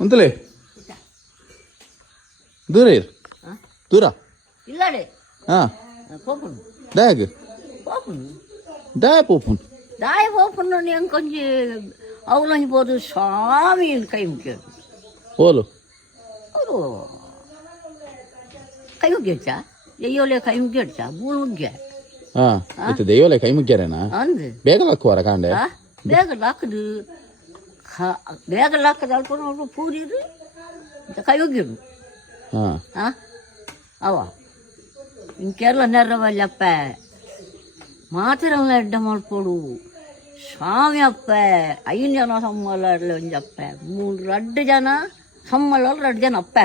ಅಂತಲೇ ದೂರ ಇರು ದೂರ ಇಲ್ಲಡೆ ಹಾ పోపును డాగ్ పోపును డా పోపున్ దాయ పోపును నేను కొంచెం అవులని పోదు స్వామి కై ముఖ్యాడు ఓలు ಅವರು ಕೈ ಮುಗ್ಗೆಡ್ಚ ಅಯ್ಯೋಲೆ ಕೈ ಮುಗ್ಗೆಡ್ಚ ಮೂಳು ಮುಗ್ಗೆ ಹಾ ಇದು ದೆಯ್ಯೋಲೆ ಕೈ ಮುಗ್ಗ್ಯಾರೇನಾ ಅಂದು ಬೇಗ ಲಕ್ಕುವಾರ ಕಾಂಡೆ ಬೇಗ ಲಾಕದು ಬೇಗ ಲಾಕದು ಅಲ್ಕೊಂಡು ಪೂರಿದು ಕೈ ಮುಗ್ಗಿರು ಹಾ ಅವ ఇంకెర్ల నెర్రవల్లి అప్ప మాత్రం ఎడ్డ మడుపుడు స్వామి అప్ప అయిన జన సమ్మలు అని చెప్ప 3 2 ಜನ ಸಮ್ಮಲ 2 ಜನ ಅಪ್ಪ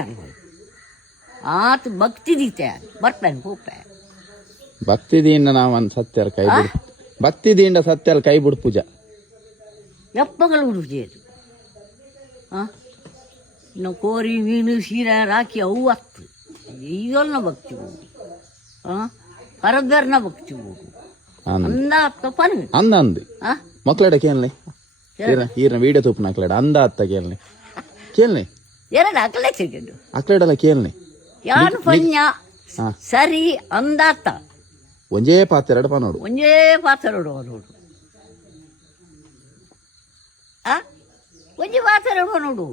ಆತ ಭಕ್ತಿ ದೀತೆ ಬರ್ತಾನೆ ಹೋಪೆ ಭಕ್ತಿದಿಂದ ನಾವೊಂದು ಸತ್ಯರ ಕೈ ಬಿಡು ಭಕ್ತಿದಿಂದ ಸತ್ಯರ ಕೈ ಬಿಡು ಪೂಜಾ ಎಪ್ಪಗಳು ಬಿಡುವುದು ನಾವು ಕೋರಿ ಮೀನು ಸೀರೆ ರಾಕಿ ಅವು ಹತ್ತು ಇವೆಲ್ಲ ಭಕ್ತಿ ಹೊರಗರ್ನ ಭಕ್ತಿ ಅಂದ ತಪ್ಪನು ಅಂದ ಅಂದು ಮಕ್ಕಳ ಕೇಳನೆ ಈರ್ನ ವಿಡಿಯೋ ತೂಪು ನಾಕ್ಲಾಡ ಅಂದ ಅತ್ತ ಕೇಳನೆ ಕೇಳನೆ ಎರಡು ಅಕಲೆ ಸಿಗದು ಅಕ್ಲಾಡಲ್ಲ ಕೇಳನೆ ಯಾನು ಪನ್ಯ ಸರಿ ಅಂದಾತ ಒಂಜೇ ಪಾತ್ರ ಎರಡು ನೋಡು ಒಂದೇ ಪಾತ್ರ ನೋಡು ಒಂಜಿ ಪಾತ್ರ ನೋಡು